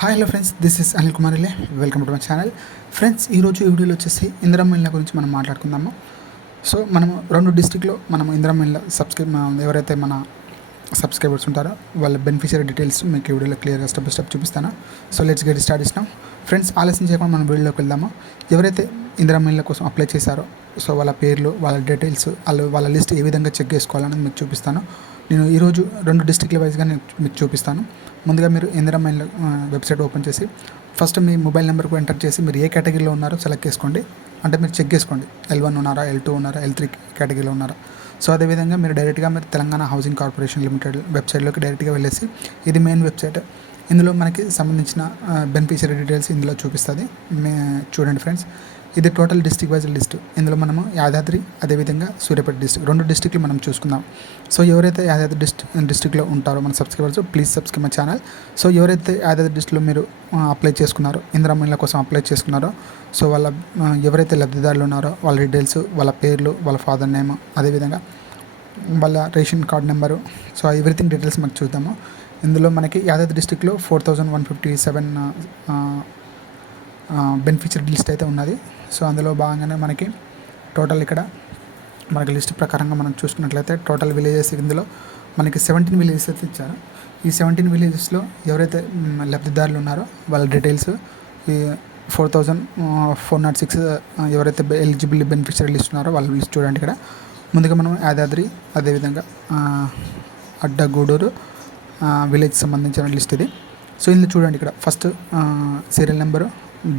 Hi hello friends, this is Anil Kumar ఇలే. Welcome to my channel. Friends, ఈరోజు ఈ వీడియోలో వచ్చేసి ఇందిరమ్మ ఇళ్ళ గురించి మనం మాట్లాడుకుందాము. సో మనము 2 డిస్ట్రిక్ట్లో మనము ఇందిరమ్మ ఇళ్ళ ఎవరైతే మన సబ్స్క్రైబర్స్ ఉంటారో వాళ్ళ బెనిఫిషియరీ డీటెయిల్స్ మీకు ఈ వీడియోలో క్లియర్గా స్టెప్ బై స్టెప్ చూపిస్తాను. సో లెట్స్ గెట్ స్టార్ట్ చేసినాం. ఫ్రెండ్స్, ఆలస్యం చేయకుండా మనం వీడియోలోకి వెళ్దాము. ఎవరైతే ఇందిరమ్మ ఇళ్ళ కోసం అప్లై చేశారో సో వాళ్ళ పేర్లు, వాళ్ళ డీటెయిల్స్, వాళ్ళ లిస్ట్ ఏ విధంగా చెక్ చేసుకోవాలని మీకు చూపిస్తాను. నేను ఈరోజు 2 డిస్ట్రిక్ట్ల వైజ్గా నేను మీకు చూపిస్తాను. ముందుగా మీరు ఇందిరమ్మ ఇళ్ళ వెబ్సైట్ ఓపెన్ చేసి ఫస్ట్ మీ మొబైల్ నెంబర్కు ఎంటర్ చేసి మీరు ఏ కేటగిరీలో ఉన్నారో సెలెక్ట్ చేసుకోండి. అంటే మీరు చెక్ చేసుకోండి, L1 ఉన్నారా, L2 ఉన్నారా, L3 కేటగిరీలో ఉన్నారా. సో అదేవిధంగా మీరు డైరెక్ట్గా తెలంగాణ హౌసింగ్ కార్పొరేషన్ లిమిటెడ్ వెబ్సైట్లోకి డైరెక్ట్గా వెళ్ళేసి, ఇది మెయిన్ వెబ్సైట్. ఇందులో మనకి సంబంధించిన బెనిఫిషియరీ డీటెయిల్స్ ఇందులో చూపిస్తుంది. చూడండి ఫ్రెండ్స్, ఇది టోటల్ డిస్ట్రిక్ట్ వైజ్ లిస్ట్. ఇందులో మనము యాదాద్రి, అదేవిధంగా సూర్యాపేట డిస్ట్రిక్ట్ 2 డిస్ట్రిక్ట్లు మనం చూసుకుందాం. సో ఎవరైతే యాదాద్రి డిస్ట్రిక్ట్లో ఉంటారో మన subscribers, please subscribe my channel. So ఎవరైతే యాదాద్రి డిస్ట్రిక్ట్లో మీరు అప్లై చేసుకున్నారో, ఇందిరమ్మ ఇళ్ళ కోసం అప్లై చేసుకున్నారో, సో వాళ్ళ ఎవరైతే లబ్ధిదారులు ఉన్నారో వాళ్ళ డీటెయిల్స్, వాళ్ళ పేర్లు, వాళ్ళ ఫాదర్ నేమ్, అదేవిధంగా వాళ్ళ ration card number, so everything details మనకు చూద్దాము. ఇందులో మనకి యాదాద్రి డిస్ట్రిక్ట్లో 4157 బెనిఫిషియరీ లిస్ట్ అయితే ఉన్నది. సో అందులో భాగంగానే మనకి టోటల్ ఇక్కడ మనకి లిస్ట్ ప్రకారంగా మనం చూసుకున్నట్లయితే టోటల్ విలేజెస్ ఇందులో మనకి 17 విలేజెస్ అయితే ఇచ్చారు. ఈ 17 విలేజెస్లో ఎవరైతే లబ్ధిదారులు ఉన్నారో వాళ్ళ డీటెయిల్స్, ఈ 4406 ఎవరైతే ఎలిజిబుల్ బెనిఫిషియరీ లిస్ట్ ఉన్నారో వాళ్ళ లిస్ట్ చూడండి. ఇక్కడ ముందుగా మనం యాదాద్రి, అదేవిధంగా అడ్డగూడూరు విలేజ్ సంబంధించిన లిస్ట్ ఇది. సో ఇందులో చూడండి, ఇక్కడ first serial number,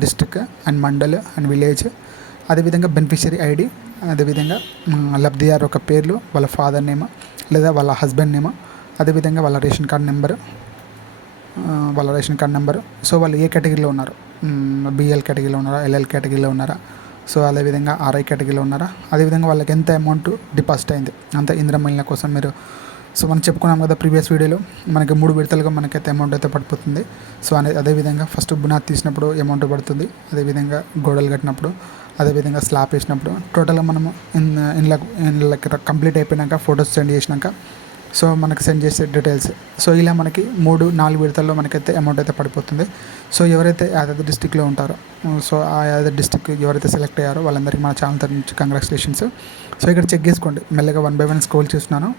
district and mandal and village, అదేవిధంగా బెనిఫిషియరీ ఐడి, అదేవిధంగా లబ్ధిదారు ఒక పేర్లు, వాళ్ళ ఫాదర్ నేమ్ లేదా వాళ్ళ హస్బెండ్ నేమ్, అదేవిధంగా వాళ్ళ రేషన్ కార్డ్ నెంబరు, సో వాళ్ళు ఏ కేటగిరీలో ఉన్నారు, బిఎల్ కేటగిరీలో ఉన్నారా, ఎల్ఎల్ కేటగిరీలో ఉన్నారా, సో అదేవిధంగా ఆర్ఐ కేటగిరీలో ఉన్నారా, అదేవిధంగా వాళ్ళకి ఎంత అమౌంట్ డిపాజిట్ అయింది, అంత ఇందిరమ్మ ఇళ్ళ కోసం మీరు. సో మనం చెప్పుకున్నాం కదా ప్రీవియస్ వీడియోలో, మనకి 3 విడతలుగా మనకైతే అమౌంట్ అయితే పడిపోతుంది. సో అదేవిధంగా ఫస్ట్ బునాది తీసినప్పుడు అమౌంట్ పడుతుంది, అదేవిధంగా గోడలు కట్టినప్పుడు, అదేవిధంగా స్లాబ్ వేసినప్పుడు, టోటల్గా మనము ఇళ్ళకి కంప్లీట్ అయిపోయినాక ఫొటోస్ సెండ్ చేసినాక సో మనకి సెండ్ చేసే డీటెయిల్స్. సో ఇలా మనకి 3-4 విడతల్లో మనకైతే అమౌంట్ అయితే పడిపోతుంది. సో ఎవరైతే యాదాద్రి డిస్ట్రిక్ట్లో ఉంటారో, సో ఆ యాదాద్రి డిస్ట్రిక్ట్ ఎవరైతే సెలెక్ట్ అయ్యారో వాళ్ళందరికీ మన ఛానల్ తరఫు నుంచి కంగ్రాచులేషన్స్. సో ఇక్కడ చెక్ చేసుకోండి, మెల్లగా 1 by 1 స్క్రోల్ చేస్తున్నాను.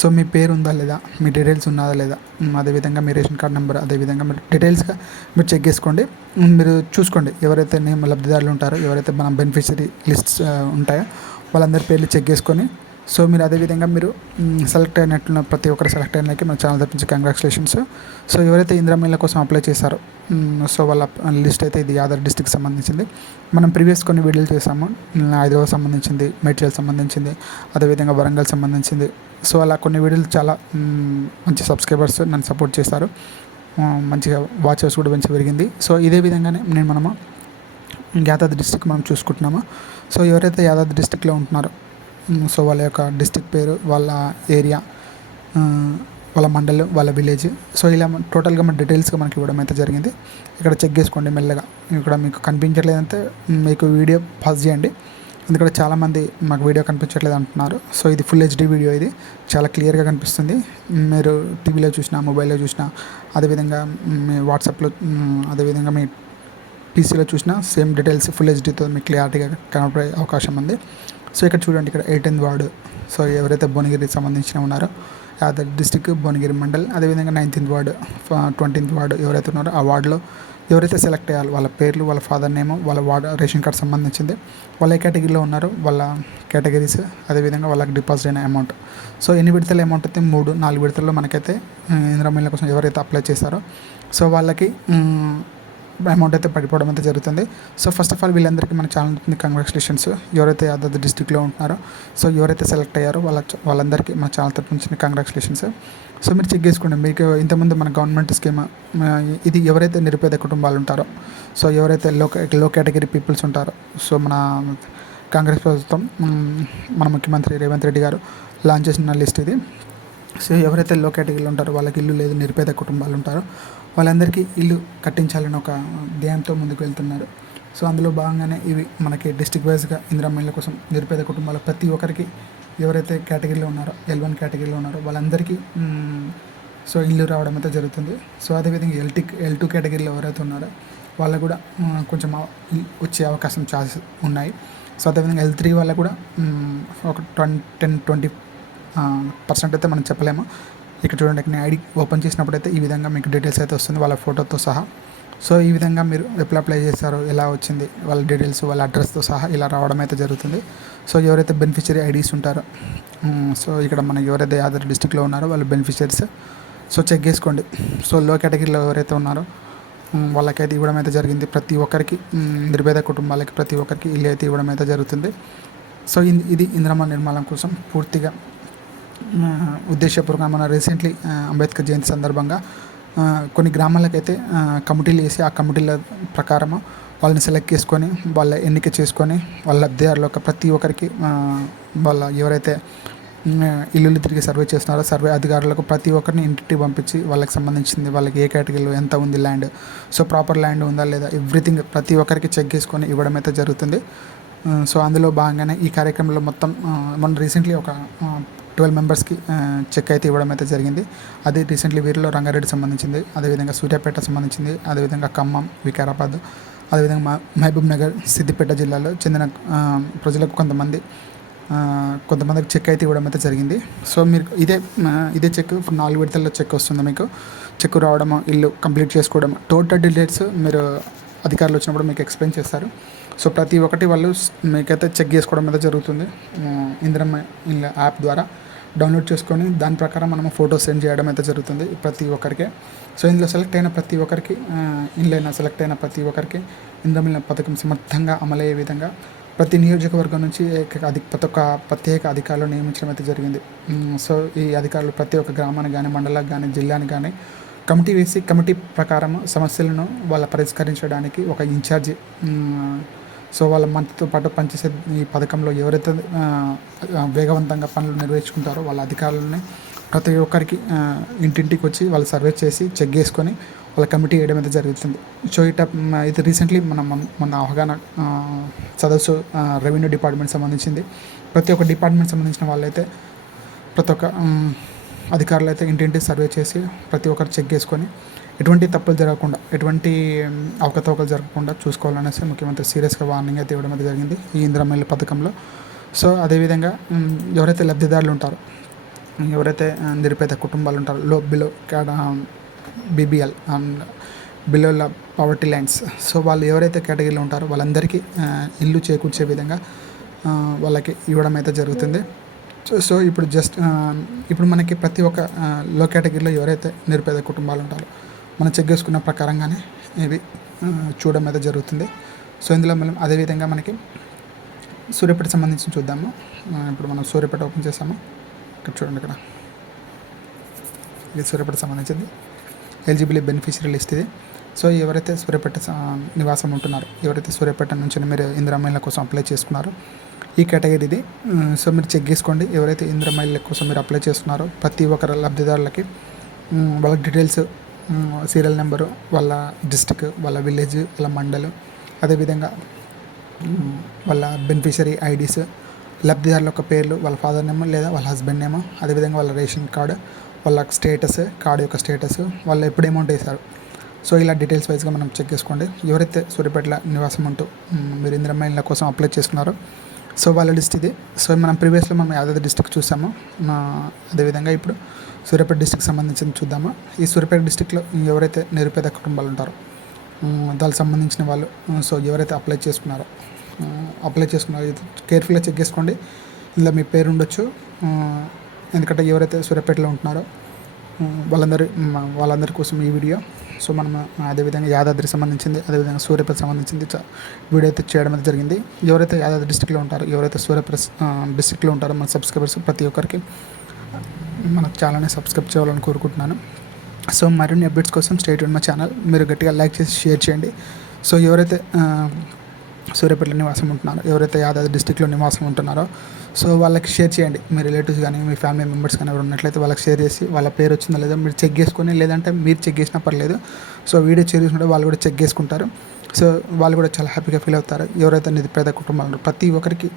సో మీ పేరు ఉందా లేదా, మీ డీటెయిల్స్ ఉన్నదా లేదా, అదేవిధంగా మీ రేషన్ కార్డ్ నెంబర్, అదేవిధంగా మీరు డీటెయిల్స్గా మీరు చెక్ చేసుకోండి. మీరు చూసుకోండి ఎవరైతే నేమ్ లబ్ధిదారులు ఉంటారో, ఎవరైతే మన బెనిఫిషియరీ లిస్ట్స్ ఉంటాయో వాళ్ళందరి పేర్లు చెక్ చేసుకొని, సో మీరు అదేవిధంగా మీరు సెలెక్ట్ అయినట్లున్న ప్రతి ఒక్కరు సెలెక్ట్ అయినకి మన ఛానల్ తరఫు నుంచి కంగ్రాచులేషన్స్. సో ఎవరైతే ఇందిరమ్మ ఇళ్ళ కోసం అప్లై చేశారో సో వాళ్ళ లిస్ట్ అయితే ఇది యాదాద్రి డిస్ట్రిక్ట్ సంబంధించింది. మనం ప్రీవియస్ కొన్ని వీడియోలు చేసాము, హైదరాబాద్ సంబంధించింది, మేడ్చల్ సంబంధించింది, అదేవిధంగా వరంగల్ సంబంధించింది. సో అలా కొన్ని వీడియోలు చాలా మంచి సబ్స్క్రైబర్స్ నన్ను సపోర్ట్ చేస్తారు, మంచిగా వాచెస్ కూడా మంచిగా పెరిగింది. సో ఇదే విధంగానే మనము యాదాద్రి డిస్ట్రిక్ట్ మనం చూసుకుంటున్నాము. సో ఎవరైతే యాదాద్రి డిస్ట్రిక్ట్లో ఉంటున్నారో సో వాళ్ళ యొక్క డిస్ట్రిక్ట్ పేరు, వాళ్ళ ఏరియా, వాళ్ళ మండలం, వాళ్ళ విలేజ్, సో ఇలా టోటల్గా మన డీటెయిల్స్గా మనకి ఇవ్వడం అయితే జరిగింది. ఇక్కడ చెక్ చేసుకోండి మెల్లగా. ఇక్కడ మీకు కనిపించట్లేదంటే మీకు వీడియో పాజ్ చేయండి, ఎందుకంటే చాలామంది మాకు వీడియో కనిపించట్లేదు అంటున్నారు. సో ఇది ఫుల్ HD వీడియో, ఇది చాలా క్లియర్గా కనిపిస్తుంది. మీరు టీవీలో చూసినా, మొబైల్లో చూసినా, అదేవిధంగా మీ వాట్సాప్లో, అదేవిధంగా మీ PCలో చూసినా సేమ్ డీటెయిల్స్ ఫుల్ HDతో మీకు క్లియారిటీగా కనపడే అవకాశం ఉంది. సో ఇక్కడ చూడండి, ఇక్కడ 18th వార్డు, సో ఎవరైతే భువనగిరికి సంబంధించిన ఉన్నారో యాదాద్రి డిస్ట్రిక్ట్ భువనగిరి మండల్, అదేవిధంగా 19th వార్డు, 20th వార్డు ఎవరైతే ఉన్నారో ఆ వార్డులో ఎవరైతే సెలెక్ట్ అయ్యారో వాళ్ళ పేర్లు, వాళ్ళ ఫాదర్ నేమ్, వాళ్ళ వార్డు రేషన్ కార్డ్ సంబంధించింది, వాళ్ళ ఏ కేటగిరీలో ఉన్నారో వాళ్ళ కేటగిరీస్, అదేవిధంగా వాళ్ళకి డిపాజిట్ అయిన అమౌంట్. సో ఎన్ని విడతల అమౌంట్ అయితే 3-4 విడతల్లో మనకైతే ఇందిరమ్మ ఇళ్ళ కోసం ఎవరైతే అప్లై చేశారో సో వాళ్ళకి అమౌంట్ అయితే పడిపోవడం అయితే జరుగుతుంది. సో ఫస్ట్ ఆఫ్ ఆల్ వీళ్ళందరికీ మన ఛానల్ కంగ్రాచులేషన్స్. ఎవరైతే యాదాద్రి డిస్ట్రిక్ట్లో ఉంటున్నారో సో ఎవరైతే సెలెక్ట్ అయ్యారో వాళ్ళందరికీ మన ఛానల్ తరఫు నుంచి కంగ్రాచులేషన్స్. సో మీరు చెక్ చేసుకోండి, మీకు ఇంతకుముందు మన గవర్నమెంట్ స్కీమ్ ఇది ఎవరైతే నిరుపేద కుటుంబాలు ఉంటారో, సో ఎవరైతే లో కేటగిరీ పీపుల్స్ ఉంటారో, సో మన కాంగ్రెస్ ప్రభుత్వం, మన ముఖ్యమంత్రి రేవంత్ రెడ్డి గారు లాంచ్ చేసిన లిస్ట్ ఇది. సో ఎవరైతే లో కేటగిరీలో ఉంటారో, వాళ్ళకి ఇల్లు లేదు, నిరుపేద కుటుంబాలు ఉంటారో వాళ్ళందరికీ ఇల్లు కట్టించాలని ఒక ధ్యేయంతో ముందుకు వెళ్తున్నారు. సో అందులో భాగంగానే ఇవి మనకి డిస్ట్రిక్ట్ వైజ్గా ఇందిరమ్మ ఇళ్ళ కోసం నిరుపేద కుటుంబాలు ప్రతి ఒక్కరికి ఎవరైతే కేటగిరీలో ఉన్నారో, L1 కేటగిరీలో ఉన్నారో వాళ్ళందరికీ సో ఇల్లు రావడం అయితే జరుగుతుంది. సో అదేవిధంగా L2 కేటగిరీలో ఎవరైతే ఉన్నారో వాళ్ళకు కూడా కొంచెం వచ్చే అవకాశం ఛాన్సెస్ ఉన్నాయి. సో అదేవిధంగా L3 వాళ్ళకు కూడా ఒక 10-20% అయితే మనం చెప్పలేము. ఇక్కడ చూడండి, ఇక్కడ నేను ఐడి ఓపెన్ చేసినప్పుడు అయితే ఈ విధంగా మీకు డీటెయిల్స్ అయితే వస్తుంది వాళ్ళ ఫోటోతో సహా. సో ఈ విధంగా మీరు ఎప్పుడు అప్లై చేస్తారో, ఎలా వచ్చింది, వాళ్ళ డీటెయిల్స్, వాళ్ళ అడ్రస్తో సహా ఇలా రావడం అయితే జరుగుతుంది. సో ఎవరైతే బెనిఫిషరీ ఐడీస్ ఉంటారో, సో ఇక్కడ మనకి ఎవరైతే యాదగిరి డిస్టిక్లో ఉన్నారో వాళ్ళు బెనిఫిషరీస్, సో చెక్ చేసుకోండి. సో లో కేటగిరీలో ఎవరైతే ఉన్నారో వాళ్ళకైతే ఇవ్వడం అయితే జరిగింది. ప్రతి ఒక్కరికి, నిర్భేద కుటుంబాలకి ప్రతి ఒక్కరికి ఇల్లు అయితే ఇవ్వడం అయితే జరుగుతుంది. సో ఇది ఇందిరమ్మ నిర్మాణం కోసం పూర్తిగా ఉద్దేశపూర్వకంగా మన రీసెంట్లీ అంబేద్కర్ జయంతి సందర్భంగా కొన్ని గ్రామాలకైతే కమిటీలు వేసి ఆ కమిటీల ప్రకారము వాళ్ళని సెలెక్ట్ చేసుకొని వాళ్ళ ఎన్నిక చేసుకొని వాళ్ళ లబ్ధిదారులు ప్రతి ఒక్కరికి వాళ్ళ ఎవరైతే ఇల్లులు తిరిగి సర్వే చేస్తున్నారో సర్వే అధికారులకు ప్రతి ఒక్కరిని ఇంటికి పంపించి వాళ్ళకి సంబంధించింది, వాళ్ళకి ఏ కేటగిరీలో ఎంత ఉంది ల్యాండ్, సో ప్రాపర్ ల్యాండ్ ఉందా లేదా, ఎవ్రీథింగ్ ప్రతి ఒక్కరికి చెక్ చేసుకొని ఇవ్వడం అయితే జరుగుతుంది. సో అందులో భాగంగానే ఈ కార్యక్రమంలో మొత్తం మన రీసెంట్లీ ఒక 12 మెంబర్స్కి చెక్ అయితే ఇవ్వడం అయితే జరిగింది. అది రీసెంట్లీ వీరిలో రంగారెడ్డి సంబంధించింది, అదేవిధంగా సూర్యాపేట సంబంధించింది, అదేవిధంగా ఖమ్మం, వికారాబాద్, అదేవిధంగా మహబూబ్ నగర్, సిద్దిపేట జిల్లాలో చెందిన ప్రజలకు కొంతమందికి చెక్ అయితే ఇవ్వడం అయితే జరిగింది. సో మీరు ఇదే చెక్ ఇప్పుడు 4 విడతల్లో చెక్ వస్తుంది. మీకు చెక్ రావడము, ఇల్లు కంప్లీట్ చేసుకోవడం, టోటల్ డీటెయిల్స్ మీరు అధికారులు వచ్చినప్పుడు మీకు ఎక్స్ప్లెయిన్ చేస్తారు. సో ప్రతి ఒక్కటి వాళ్ళు మీకైతే చెక్ చేసుకోవడం అయితే జరుగుతుంది. ఇందిరమ్మ ఇళ్ళ యాప్ ద్వారా డౌన్లోడ్ చేసుకొని దాని ప్రకారం మనము ఫోటోస్ సెండ్ చేయడం అయితే జరుగుతుంది ప్రతి ఒక్కరికి. సో ఇందులో సెలెక్ట్ అయిన ప్రతి ఒక్కరికి, ఇండ్లైనా సెలెక్ట్ అయిన ప్రతి ఒక్కరికి ఇందిరమ్మ ఇళ్ళ పథకం సమర్థంగా అమలయ్యే విధంగా ప్రతి నియోజకవర్గం నుంచి ప్రతి ఒక్క ప్రత్యేక అధికారులు నియమించడం అయితే జరిగింది. సో ఈ అధికారులు ప్రతి ఒక్క గ్రామానికి కానీ, మండలానికి కానీ, జిల్లానికి కానీ కమిటీ వేసి కమిటీ ప్రకారం సమస్యలను వాళ్ళ పరిష్కరించడానికి ఒక ఇన్ఛార్జి, సో వాళ్ళ మనతో పాటు పనిచేసే ఈ పథకంలో ఎవరైతే వేగవంతంగా పనులు నిర్వహించుకుంటారో వాళ్ళ అధికారులని ప్రతి ఒక్కరికి ఇంటింటికి వచ్చి వాళ్ళు సర్వే చేసి చెక్ చేసుకొని వాళ్ళ కమిటీ వేయడం అయితే జరుగుతుంది. సో ఇది రీసెంట్లీ మన అవగాహన సదస్సు రెవెన్యూ డిపార్ట్మెంట్ సంబంధించింది. ప్రతి ఒక్క డిపార్ట్మెంట్ సంబంధించిన వాళ్ళైతే ప్రతి ఒక్క అధికారులు అయితే ఇంటింటి సర్వే చేసి ప్రతి ఒక్కరు చెక్ చేసుకొని ఎటువంటి తప్పులు జరగకుండా, ఎటువంటి అవకతవకలు జరగకుండా చూసుకోవాలనేసి ముఖ్యమంత్రి సీరియస్గా వార్నింగ్ అయితే ఇవ్వడం అయితే జరిగింది ఈ ఇందిరమ్మ ఇళ్ళ పథకంలో. సో అదేవిధంగా ఎవరైతే లబ్ధిదారులు ఉంటారో, ఎవరైతే నిరుపేద కుటుంబాలు ఉంటారో, below BBL and below poverty lines, so వాళ్ళు ఎవరైతే కేటగిరీలో ఉంటారో వాళ్ళందరికీ ఇల్లు చేకూర్చే విధంగా వాళ్ళకి ఇవ్వడం అయితే జరుగుతుంది. సో ఇప్పుడు మనకి ప్రతి ఒక్క లో కేటగిరీలో ఎవరైతే నిరుపేద కుటుంబాలు ఉంటారో మనం చెక్ చేసుకున్న ప్రకారంగానే ఇవి చూడడం అయితే జరుగుతుంది. సో ఇందులో మనం అదేవిధంగా మనకి సూర్యాపేట సంబంధించి చూద్దాము. ఇప్పుడు మనం సూర్యాపేట ఓపెన్ చేసాము. ఇక్కడ చూడండి, ఇక్కడ ఇది సూర్యాపేట సంబంధించింది ఎలిజిబిలిటీ బెనిఫిషియరీ లిస్ట్ ఇది. సో ఎవరైతే సూర్యాపేట నివాసం ఉంటున్నారో, ఎవరైతే సూర్యాపేట నుంచి మీరు ఇందిరమ్మ ఇళ్ళ కోసం అప్లై చేసుకున్నారో ఈ కేటగిరీ ఇది. సో మీరు చెక్ చేసుకోండి, ఎవరైతే ఇందిరమ్మ ఇళ్ళ కోసం మీరు అప్లై చేస్తున్నారో ప్రతి ఒక్కరు లబ్ధిదారులకి వాళ్ళ డీటెయిల్స్, సీరియల్ నెంబరు, వాళ్ళ డిస్టిక్, వాళ్ళ విలేజ్, వాళ్ళ మండలం, అదేవిధంగా వాళ్ళ బెనిఫిషరీ ఐడీస్, లబ్ధిదారుల యొక్క పేర్లు, వాళ్ళ ఫాదర్ నేమ్ లేదా వాళ్ళ హస్బెండ్ నేమ్, అదేవిధంగా వాళ్ళ రేషన్ కార్డు, వాళ్ళ స్టేటస్, కార్డు యొక్క స్టేటస్, వాళ్ళు ఎప్పుడు అమౌంట్ వేశారు. సో ఇలా డీటెయిల్స్ వైజ్గా మనం చెక్ చేసుకోండి. ఎవరైతే సూర్యాపేటలో నివాసం ఉంటూ మీరు ఇందిరమ్మ ఇళ్ళ కోసం అప్లై చేసుకున్నారో సో వాళ్ళ లిస్ట్ ఇది. సో మనం ప్రీవియస్లో మనం యాదాద్రి డిస్టిక్ చూసాము, అదేవిధంగా ఇప్పుడు సూర్యాపేట డిస్టిక్ సంబంధించింది చూద్దాము. ఈ సూర్యాపేట డిస్టిక్లో ఎవరైతే నిరుపేద కుటుంబాలు ఉంటారో దానికి సంబంధించిన వాళ్ళు, సో ఎవరైతే అప్లై చేసుకున్నారో కేర్ఫుల్గా చెక్ చేసుకోండి. ఇందులో మీ పేరు ఉండొచ్చు, ఎందుకంటే ఎవరైతే సూర్యాపేటలో ఉంటున్నారో వాళ్ళందరి కోసం ఈ వీడియో. సో మనం అదేవిధంగా యాదాద్రి సంబంధించింది, అదేవిధంగా సూర్యాపేట సంబంధించింది వీడియో అయితే చేయడం అయితే జరిగింది. ఎవరైతే యాదాద్రి డిస్టిక్లో ఉంటారో, ఎవరైతే సూర్యాపేట డిస్టిక్లో ఉంటారో మన సబ్స్క్రైబర్స్ ప్రతి ఒక్కరికి మన ఛానల్ని సబ్స్క్రైబ్ చేయాలని కోరుకుంటున్నాను. సో మరిన్ని అప్డేట్స్ కోసం స్టే ట్యూన్ మై ఛానల్. మీరు గట్టిగా లైక్ చేసి షేర్ చేయండి. సో ఎవరైతే సూర్యాపేటలో నివాసం ఉంటున్నారో, ఎవరైతే యాదాద్రి డిస్టిక్లో నివాసం ఉంటున్నారో సో వాళ్ళకి షేర్ చేయండి. మీ రిలేటివ్స్ కానీ, మీ ఫ్యామిలీ మెంబర్స్ కానీ ఎవరు ఉన్నట్లయితే వాళ్ళకి షేర్ చేసి వాళ్ళ పేరు వచ్చిందా లేదా మీరు చెక్ చేసుకొని, లేదంటే మీరు చెక్ చేసినా పర్లేదు. సో వీడియో చేసినట్టు వాళ్ళు కూడా చెక్ చేసుకుంటారు. సో వాళ్ళు కూడా చాలా హ్యాపీగా ఫీల్ అవుతారు. ఎవరైతే నిరుపేద కుటుంబాలు ప్రతి ఒక్కరికి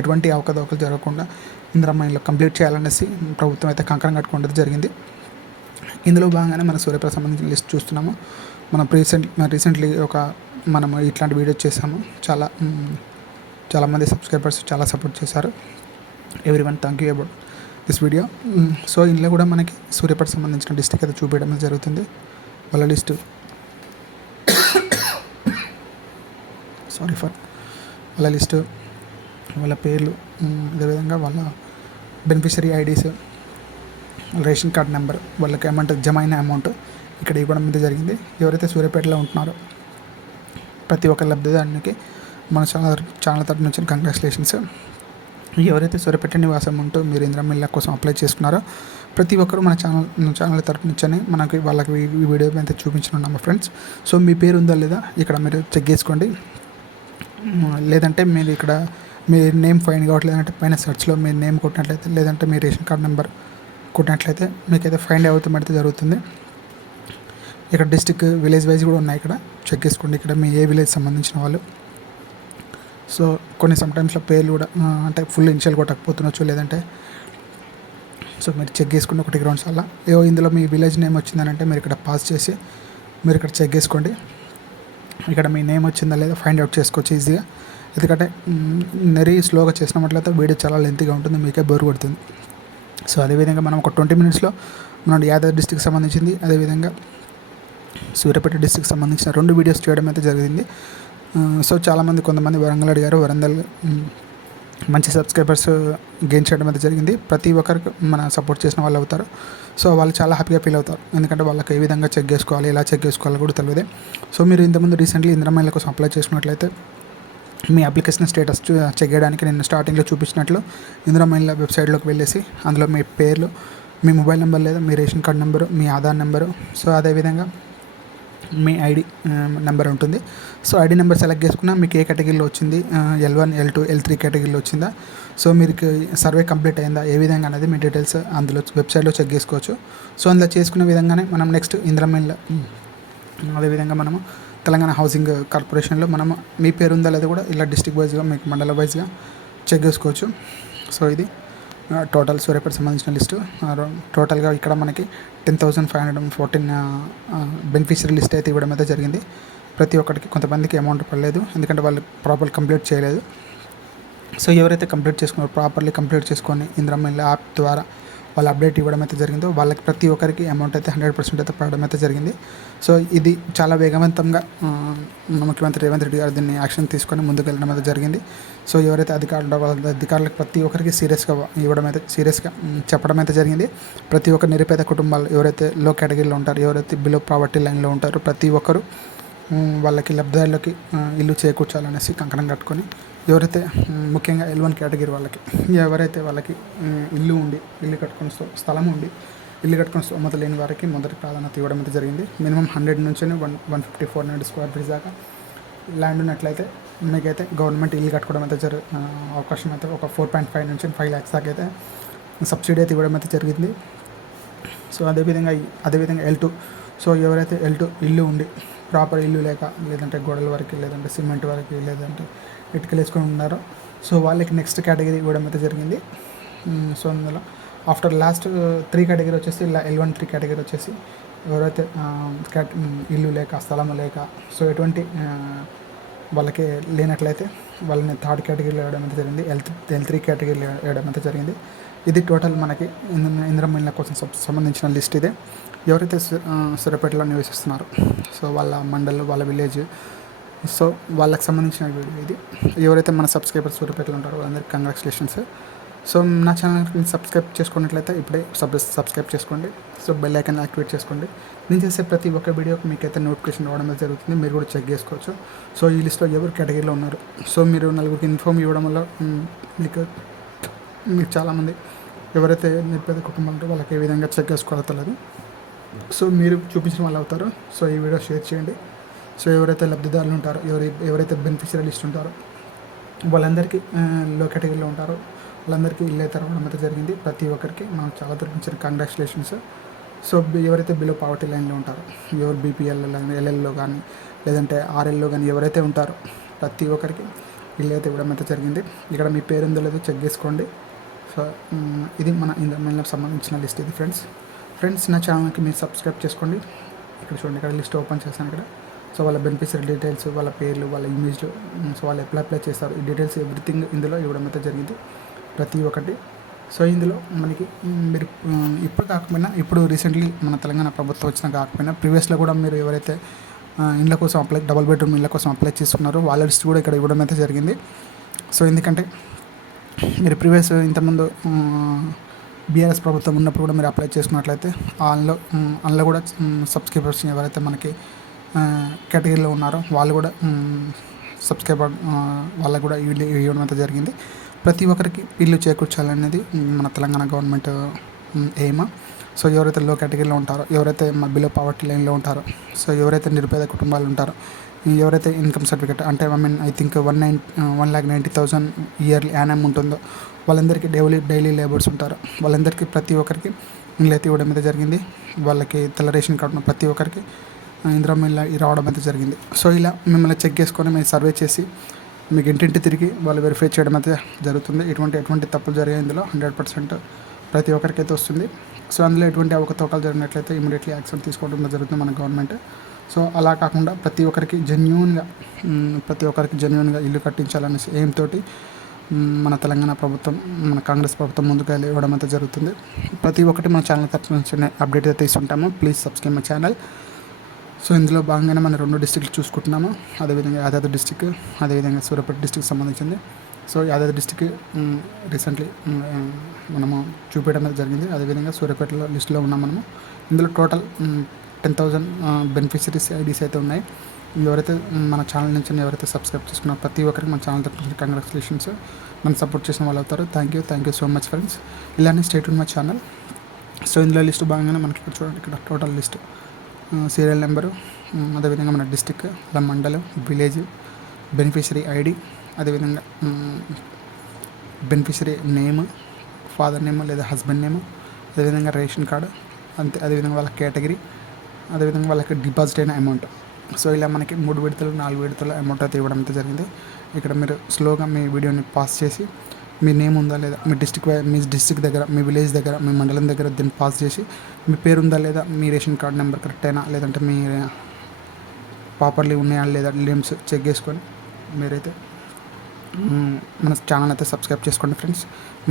ఎటువంటి అవకతవకలు జరగకుండా ఇందిరమ్మ ఇల్లు కంప్లీట్ చేయాలనేసి ప్రభుత్వం అయితే కంకణం కట్టుకోవడం జరిగింది. ఇందులో భాగంగానే మన సూర్యాపేట సంబంధించిన లిస్ట్ చూస్తున్నాము. మనం రీసెంట్లీ మనము ఇట్లాంటి వీడియోస్ చేసాము. చాలామంది సబ్స్క్రైబర్స్ చాలా సపోర్ట్ చేశారు. Everyone thank you about this video. So ఇందులో కూడా మనకి సూర్యాపేట సంబంధించిన డిస్ట్రిక్ట్ అయితే చూపించడం జరుగుతుంది. వాళ్ళ లిస్టు వాళ్ళ లిస్టు, వాళ్ళ పేర్లు, అదేవిధంగా వాళ్ళ beneficiary IDs, ration card number, వాళ్ళకి అమౌంట్ జమ అయిన అమౌంట్ ఇక్కడ ఇవ్వడం అయితే జరిగింది. ఎవరైతే సూర్యాపేటలో ఉంటున్నారో ప్రతి ఒక్క లబ్ధిదారునికి మన ఛానల్ తరపు నుంచి కంగ్రాచులేషన్స్. ఎవరైతే సూర్యాపేట నివాసం ఉంటూ మీరు ఇందిరమ్మ ఇళ్ళ కోసం అప్లై చేసుకున్నారో ప్రతి ఒక్కరు మన ఛానల్ తరపు నుంచి మనకి వాళ్ళకి ఈ వీడియో అయితే చూపించనున్నాము ఫ్రెండ్స్. సో మీ పేరు ఉందా లేదా ఇక్కడ మీరు చెక్ చేసుకోండి. లేదంటే మీరు ఇక్కడ మీ నేమ్ ఫైన్ కావట్లేదంటే పైన సెర్చ్లో మీ నేమ్ కొట్టినట్లయితే, లేదంటే మీ రేషన్ కార్డ్ నెంబర్ కొట్టినట్లయితే మీకైతే ఫైండ్ అవుతామైతే జరుగుతుంది. ఇక్కడ డిస్టిక్ విలేజ్ వైజ్ కూడా ఉన్నాయి. ఇక్కడ చెక్ చేసుకోండి. ఇక్కడ మీ ఏ విలేజ్ సంబంధించిన వాళ్ళు. సో కొన్ని సమ్టైమ్స్లో పేర్లు కూడా అంటే ఫుల్ ఇనిషియల్ కొట్టకపోతుండొచ్చు, లేదంటే సో మీరు చెక్ చేసుకుని ఒకటి గ్రౌండ్స్ అలా ఇందులో మీ విలేజ్ నేమ్ వచ్చిందని అంటే మీరు ఇక్కడ పాస్ చేసి మీరు ఇక్కడ చెక్ చేసుకోండి. ఇక్కడ మీ నేమ్ వచ్చిందా లేదా ఫైండ్ అవుట్ చేసుకోవచ్చు ఈజీగా. ఎందుకంటే మరీ స్లోగా చేసినట్లయితే వీడియో చాలా లెంతీగా ఉంటుంది, మీకే బోర్ కొడుతుంది. సో అదేవిధంగా మనం ఒక 20 minutesలో మనం యాదాద్రి డిస్ట్రిక్ట్ సంబంధించింది, అదేవిధంగా సూర్యాపేట డిస్ట్రిక్ట్ సంబంధించిన 2 వీడియోస్ చేయడం అయితే జరిగింది. సో కొంతమంది వరంగల్ అడిగారు. వరంగల్ మంచి సబ్స్క్రైబర్స్ గెయిన్ చేయడం అయితే జరిగింది. ప్రతి ఒక్కరికి మన సపోర్ట్ చేసిన వాళ్ళు అవుతారు. సో వాళ్ళు చాలా హ్యాపీగా ఫీల్ అవుతారు. ఎందుకంటే వాళ్ళకి ఏ విధంగా చెక్ చేసుకోవాలి, ఎలా చెక్ చేసుకోవాలో కూడా తెలియదు. సో మీరు ఇంతకుముందు రీసెంట్లీ ఇందిరమ్మ ఇళ్ళ కోసం అప్లై చేసుకున్నట్లయితే మీ అప్లికేషన్ స్టేటస్ చెక్ చేయడానికి నేను స్టార్టింగ్లో చూపించినట్లు ఇందిరమ్మ ఇళ్ళ వెబ్సైట్లోకి వెళ్ళేసి అందులో మీ పేర్లు, మీ మొబైల్ నెంబర్ లేదా మీ రేషన్ కార్డ్ నెంబరు, మీ ఆధార్ నెంబరు, సో అదేవిధంగా మీ ఐడి నెంబర్ ఉంటుంది. సో ఐడి నెంబర్ సెలెక్ట్ చేసుకున్నా మీకు ఏ కేటగిరీలో వచ్చింది, L1, L2, L3 కేటగిరీలో వచ్చిందా, సో మీరు సర్వే కంప్లీట్ అయిందా, ఏ విధంగా అనేది మీ డీటెయిల్స్ అందులో వెబ్సైట్లో చెక్ చేసుకోవచ్చు. సో అందులో చేసుకునే విధంగానే మనం నెక్స్ట్ ఇందిరమ్మ ఇళ్ళ, అదేవిధంగా మనము తెలంగాణ హౌసింగ్ కార్పొరేషన్లో మనము మీ పేరు ఉందా లేదా కూడా ఇలా డిస్ట్రిక్ట్ వైజ్గా మీకు మండల వైజ్గా చెక్ చేసుకోవచ్చు. సో ఇది టోటల్ సూర్యాపేట సంబంధించిన లిస్టు. టోటల్గా ఇక్కడ మనకి 10,514 బెనిఫిషరీ లిస్ట్ అయితే ఇవ్వడం అయితే జరిగింది. ప్రతి ఒక్కరికి కొంతమందికి అమౌంట్ పడలేదు, ఎందుకంటే వాళ్ళు ప్రాపర్ కంప్లీట్ చేయలేదు. సో ఎవరైతే కంప్లీట్ చేసుకున్నారో ప్రాపర్లీ కంప్లీట్ చేసుకొని ఇందిరమ్మ ఇళ్ళ యాప్ ద్వారా వాళ్ళు అప్డేట్ ఇవ్వడం అయితే జరిగిందో వాళ్ళకి ప్రతి ఒక్కరికి అమౌంట్ అయితే 100% అయితే పడడం అయితే జరిగింది. సో ఇది చాలా వేగవంతంగా ముఖ్యమంత్రి రేవంత్ రెడ్డి గారు దీన్ని యాక్షన్ తీసుకొని ముందుకు వెళ్ళడం అయితే జరిగింది. సో ఎవరైతే అధికారులకు ప్రతి ఒక్కరికి సీరియస్గా చెప్పడం అయితే జరిగింది. ప్రతి ఒక్క నిరుపేద కుటుంబాలు ఎవరైతే లో కేటగిరీలో ఉంటారో, ఎవరైతే బిలో ప్రావర్టీ లైన్లో ఉంటారో ప్రతి ఒక్కరు వాళ్ళకి లబ్ధిదారులకి ఇల్లు చేకూర్చాలనేసి కంకణం కట్టుకొని, ఎవరైతే ముఖ్యంగా L1 కేటగిరీ వాళ్ళకి ఇల్లు కట్టుకుని స్థలం ఉండి ఇల్లు కట్టుకుని స్తోమత లేని వారికి మొదటి ప్రాధాన్యత ఇవ్వడం అయితే జరిగింది. మినిమం 100 నుంచి 150-400 స్క్వేర్ ఫీట్ దాకా ల్యాండ్ ఉన్నట్లయితే మీకైతే గవర్నమెంట్ ఇల్లు కట్టుకోవడం అయితే అవకాశం అయితే ఒక 4.5 నుంచి 5 lakhs దాకా అయితే సబ్సిడీ అయితే ఇవ్వడం అయితే జరిగింది. సో అదేవిధంగా L2, సో ఎవరైతే L2 ఇల్లు ఉండి ప్రాపర్ ఇల్లు లేక, లేదంటే గోడల వరకు, లేదంటే సిమెంట్ వరకు, లేదంటే ఇటుకలు వేసుకొని ఉన్నారో సో వాళ్ళకి నెక్స్ట్ కేటగిరీ ఇవ్వడం అయితే జరిగింది. సో అందులో ఆఫ్టర్ లాస్ట్ 3 కేటగిరీ వచ్చేసి L1 3 కేటగిరీ వచ్చేసి ఎవరైతే ఇల్లు లేక, స్థలం లేక, సో ఎటువంటి వాళ్ళకి లేనట్లయితే వాళ్ళని 3rd కేటగిరీలో వేయడం అయితే జరిగింది. L3 కేటగిరీలో వేయడం అయితే జరిగింది. ఇది టోటల్ మనకి ఇందిరమ్మ ఇళ్ళ కోసం సంబంధించిన లిస్ట్ ఇదే. ఎవరైతే సూర్యాపేటలో నివసిస్తున్నారో సో వాళ్ళ మండల్, వాళ్ళ విలేజ్, సో వాళ్ళకి సంబంధించిన వీడియో ఇది. ఎవరైతే మన సబ్స్క్రైబర్స్ సూర్యాపేటలో ఉంటారో వాళ్ళందరికీ కంగ్రాచులేషన్స్. సో నా ఛానల్ని సబ్స్క్రైబ్ చేసుకున్నట్లయితే ఇప్పుడే సబ్స్క్రైబ్ చేసుకోండి. సో బెల్ ఐకాన్ యాక్టివేట్ చేసుకోండి. నేను చేసే ప్రతి ఒక్క వీడియోకి మీకైతే నోటిఫికేషన్ రావడం జరుగుతుంది. మీరు కూడా చెక్ చేసుకోవచ్చు. సో ఈ లిస్ట్లో ఎవరు కేటగిరీలో ఉన్నారు, సో మీరు నలుగురికి ఇన్ఫార్మ్ ఇవ్వడం వల్ల మీకు చాలామంది ఎవరైతే నిరుపేద కుటుంబాలు ఉంటారో వాళ్ళకి ఏ విధంగా చెక్ చేసుకోవాలో తెలియదు. సో మీరు చూపించిన వాళ్ళు అవుతారు. సో ఈ వీడియో షేర్ చేయండి. సో ఎవరైతే లబ్ధిదారులు ఉంటారో, ఎవరైతే బెనిఫిషియరీ లిస్ట్ ఉంటారో వాళ్ళందరికీ లో కేటగిరీలో ఉంటారో వాళ్ళందరికీ ఇల్లు అయితే రావడం అయితే జరిగింది. ప్రతి ఒక్కరికి మనం చాలా తరపున కంగ్రాచులేషన్స్. సో ఎవరైతే బిలో పావర్టీ లైన్లో ఉంటారో, ఎవరు BPL కానీ, LLలో కానీ, లేదంటే RLలో కానీ ఎవరైతే ఉంటారో ప్రతి ఒక్కరికి ఇల్లు అయితే ఇవ్వడం అయితే జరిగింది. ఇక్కడ మీ పేరు ఉందో లేదో చెక్ చేసుకోండి. సో ఇది మన ఇందిరమ్మ ఇళ్ళకి సంబంధించిన లిస్ట్ ఇది ఫ్రెండ్స్. ఫ్రెండ్స్ నా ఛానల్కి మీరు సబ్స్క్రైబ్ చేసుకోండి. ఇక్కడ చూడండి, ఇక్కడ లిస్ట్ ఓపెన్ చేశాను ఇక్కడ. సో వాళ్ళ బెనిఫిషరీ డీటెయిల్స్, వాళ్ళ పేర్లు, వాళ్ళ ఇమేజ్లు, సో వాళ్ళు ఎట్లా అప్లై చేస్తారు, ఈ డీటెయిల్స్ ఎవ్రీథింగ్ ఇందులో ఇవ్వడం అయితే జరిగింది, ప్రతి ఒక్కటి. సో ఇందులో మనకి మీరు ఇప్పుడు కాకపోయినా, ఇప్పుడు రీసెంట్లీ మన తెలంగాణ ప్రభుత్వం వచ్చినా కాకపోయినా ప్రీవియస్లో కూడా మీరు ఎవరైతే ఇళ్ళ కోసం డబుల్ బెడ్రూమ్ ఇళ్ళ కోసం అప్లై చేసుకున్నారో వాళ్ళ లిస్ట్ కూడా ఇక్కడ ఇవ్వడం అయితే జరిగింది. సో ఎందుకంటే మీరు ప్రీవియస్ ఇంతకుముందు బీఆర్ఎస్ ప్రభుత్వం ఉన్నప్పుడు కూడా మీరు అప్లై చేసుకున్నట్లయితే అందులో కూడా సబ్స్క్రైబర్స్ ఎవరైతే మనకి కేటగిరీలో ఉన్నారో వాళ్ళు కూడా సబ్స్క్రైబర్ వాళ్ళకు కూడా ఇవ్వడం అయితే జరిగింది. ప్రతి ఒక్కరికి ఇల్లు చేకూర్చాలనేది మన తెలంగాణ గవర్నమెంట్ ఎయిమ్. సో ఎవరైతే లో కేటగిరీలో ఉంటారో, ఎవరైతే బిలో పావర్టీ లైన్లో ఉంటారో, సో ఎవరైతే నిరుపేద కుటుంబాలు ఉంటారో, ఎవరైతే ఇన్కమ్ సర్టిఫికేట్ అంటే ఐ థింక్ 1,90,000 ఇయర్లీ యానం ఉంటుందో వాళ్ళందరికీ డైలీ లేబర్స్ ఉంటారు, వాళ్ళందరికీ ప్రతి ఒక్కరికి ఇల్లు అయితే ఇవ్వడం అయితే జరిగింది. వాళ్ళకి తెల్ల రేషన్ కార్డు ఉన్న ప్రతి ఒక్కరికి ఇందిరమ్మ ఇల్లు రావడం అయితే జరిగింది. సో ఇలా మిమ్మల్ని చెక్ చేసుకొని మేము సర్వే చేసి మీకు ఇంటింటి తిరిగి వాళ్ళు వెరిఫై చేయడం అయితే జరుగుతుంది. ఎటువంటి తప్పులు జరిగాయి ఇందులో 100% ప్రతి ఒక్కరికైతే వస్తుంది. సో అందులో ఎటువంటి అవకతవకలు జరిగినట్లయితే ఇమీడియట్లీ యాక్షన్ తీసుకోవడం జరుగుతుంది మన గవర్నమెంట్. సో అలా కాకుండా ప్రతి ఒక్కరికి జెన్యూన్గా ఇల్లు కట్టించాలనే ఎయిమ్ తోటి మన తెలంగాణ ప్రభుత్వం, మన కాంగ్రెస్ ప్రభుత్వం ముందుకు ఇవ్వడం అయితే జరుగుతుంది. ప్రతి ఒక్కటి మన ఛానల్ తరఫు నుంచి అప్డేట్ అయితే తీసుకుంటాము. Please subscribe my channel. So ఇందులో భాగంగానే మనం 2 డిస్ట్రిక్ట్లు చూసుకుంటున్నాము. అదేవిధంగా యాదాద్రి డిస్టిక్, అదేవిధంగా సూర్యాపేట డిస్టిక్ సంబంధించింది. సో యాదాద్రి డిస్టిక్ రీసెంట్లీ మనము చూపించడం అనేది జరిగింది. అదేవిధంగా సూర్యాపేటలో లిస్టులో ఉన్నాం మనము. ఇందులో టోటల్ 10,000 బెనిఫిషరీస్ ఐడీస్ అయితే ఉన్నాయి. ఎవరైతే మన ఛానల్ నుంచి ఎవరైతే సబ్స్క్రైబ్ చేసుకున్నారో ప్రతి ఒక్కరికి మన ఛానల్ తరఫు నుంచి కంగ్రాచులేషన్స్. నన్ను సపోర్ట్ చేసిన వాళ్ళు అవుతారు. Thank you so much friends. ఇలానే స్టేట్ ఉన్న మా ఛానల్. సో ఇందులో లిస్ట్ భాగంగానే మనకి ఇక్కడ చూడండి, ఇక్కడ టోటల్ లిస్ట్, సీరియల్ నెంబరు, అదేవిధంగా మన డిస్టిక్, అలా మండలం, విలేజ్, బెనిఫిషరీ ఐడి, అదేవిధంగా బెనిఫిషరీ నేమ్, ఫాదర్ నేమ్ లేదా హస్బెండ్ నేమ్, అదేవిధంగా రేషన్ కార్డు, అదేవిధంగా వాళ్ళ కేటగిరీ, అదేవిధంగా వాళ్ళకి డిపాజిట్ అయిన అమౌంట్. సో ఇలా మనకి 3 విడతలు 4 విడతల అమౌంట్ అయితే ఇవ్వడం అయితే జరిగింది. ఇక్కడ మీరు స్లోగా మీ వీడియోని పాస్ చేసి మీ నేమ్ ఉందా లేదా, మీ డిస్టిక్ దగ్గర, మీ విలేజ్ దగ్గర, మీ మండలం దగ్గర దీన్ని పాస్ చేసి మీ పేరు ఉందా లేదా, మీ రేషన్ కార్డ్ నెంబర్ కరెక్ట్ అయినా లేదంటే మీ ప్రాపర్లీ ఉన్నాయా లేదా నేమ్స్ చెక్ చేసుకొని మీరైతే మన ఛానల్ అయితే సబ్స్క్రైబ్ చేసుకోండి ఫ్రెండ్స్.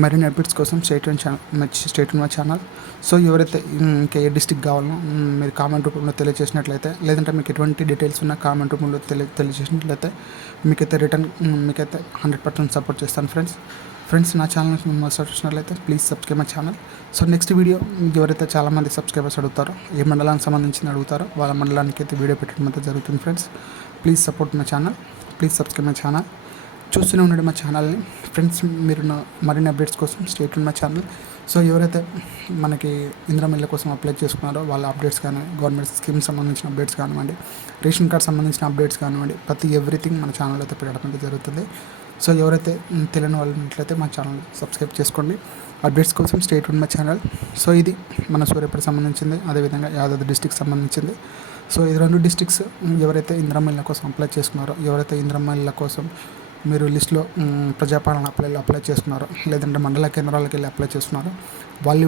మరిన్ని అప్డేట్స్ కోసం స్టేట్ ఉన్న ఛానల్. సో ఎవరైతే ఇంకా ఏ డిస్టిక్ కావాలో మీరు కామెంట్ రూపంలో తెలియజేసినట్లయితే, లేదంటే మీకు ఎటువంటి డీటెయిల్స్ ఉన్న కామెంట్ రూపంలో తెలియజేసినట్లయితే మీకైతే 100% సపోర్ట్ చేస్తాను ఫ్రెండ్స్. నా ఛానల్కి మిమ్మల్ని చూసినట్లయితే please subscribe my channel. So next video ఎవరైతే చాలామంది సబ్స్క్రైబర్స్ అడుగుతారో, ఏ మండలానికి సంబంధించి అడుగుతారో వాళ్ళ మండలానికి అయితే వీడియో పెట్టడం అయితే జరుగుతుంది friends. Please support my channel, please subscribe my channel. చూస్తూనే ఉండండి మా ఛానల్ని ఫ్రెండ్స్. మీరు మరిన్ని అప్డేట్స్ కోసం స్టేట్ ఉన్న మా ఛానల్. సో ఎవరైతే మనకి ఇందిరమ్మ ఇళ్ళ కోసం అప్లై చేసుకున్నారో వాళ్ళ అప్డేట్స్ కానీ, గవర్నమెంట్ స్కీమ్స్ సంబంధించిన అప్డేట్స్ కానివ్వండి, రేషన్ కార్డ్ సంబంధించిన అప్డేట్స్ కానివ్వండి, ఎవ్రీథింగ్ మన ఛానల్ అయితే పెట్టడం అయితే జరుగుతుంది. సో ఎవరైతే తెలియని వాళ్ళు ఉన్నట్లయితే మా ఛానల్ సబ్స్క్రైబ్ చేసుకోండి. అప్డేట్స్ కోసం స్టేట్ ఉన్న మా ఛానల్. సో ఇది మన సూర్యాపేట సంబంధించింది, అదేవిధంగా యాదాద్రి డిస్టిక్ సంబంధించింది. సో ఈ 2 డిస్టిక్స్ ఎవరైతే ఇందిరమ్మ ఇళ్ళ కోసం అప్లై చేసుకున్నారో, ఎవరైతే ఇందిరమ్మ ఇళ్ళ కోసం మీరు లిస్ట్లో ప్రజాపాలన అప్లై చేస్తున్నారో, లేదంటే మండల కేంద్రాలకు వెళ్ళి అప్లై చేస్తున్నారో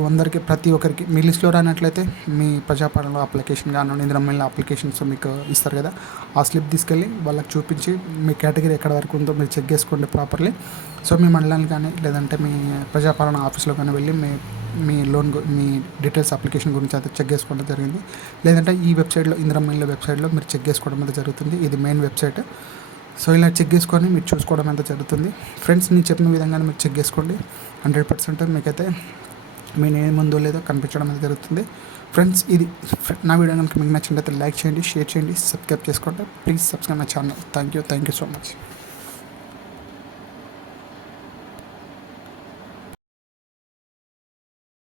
అందరికీ ప్రతి ఒక్కరికి మీ లిస్ట్లో రానట్లయితే మీ ప్రజాపాలన అప్లికేషన్ కానివ్వండి, ఇందిరమ్మ ఇళ్ళ అప్లికేషన్స్ మీకు ఇస్తారు కదా, ఆ స్లిప్ తీసుకెళ్ళి వాళ్ళకి చూపించి మీ కేటగిరీ ఎక్కడ వరకు ఉందో మీరు చెక్ చేసుకోండి ప్రాపర్లీ. సో మీ మండలానికి కానీ లేదంటే మీ ప్రజాపాలన ఆఫీస్లో కానీ వెళ్ళి మీ మీ డీటెయిల్స్ అప్లికేషన్ గురించి అయితే చెక్ చేసుకోవడం జరిగింది. లేదంటే ఈ వెబ్సైట్లో, ఇందిరమ్మ ఇళ్ళ వెబ్సైట్లో మీరు చెక్ చేసుకోవడం అయితే జరుగుతుంది. ఇది మెయిన్ వెబ్సైట్. సో ఇలా చెక్ చేసుకొని మీరు చూసుకోవడం ఎంత జరుగుతుంది ఫ్రెండ్స్. నేను చెప్పిన విధంగానే మీరు చెక్ చేసుకోండి. 100% మీకైతే మీ నేమ్ ఉందో లేదో కనిపించడం అనేది జరుగుతుంది ఫ్రెండ్స్. ఇది నా వీడియో కనుక మీకు నచ్చినట్లయితే లైక్ చేయండి, షేర్ చేయండి, సబ్స్క్రైబ్ చేసుకోండి. Please subscribe my channel. Thank you so much.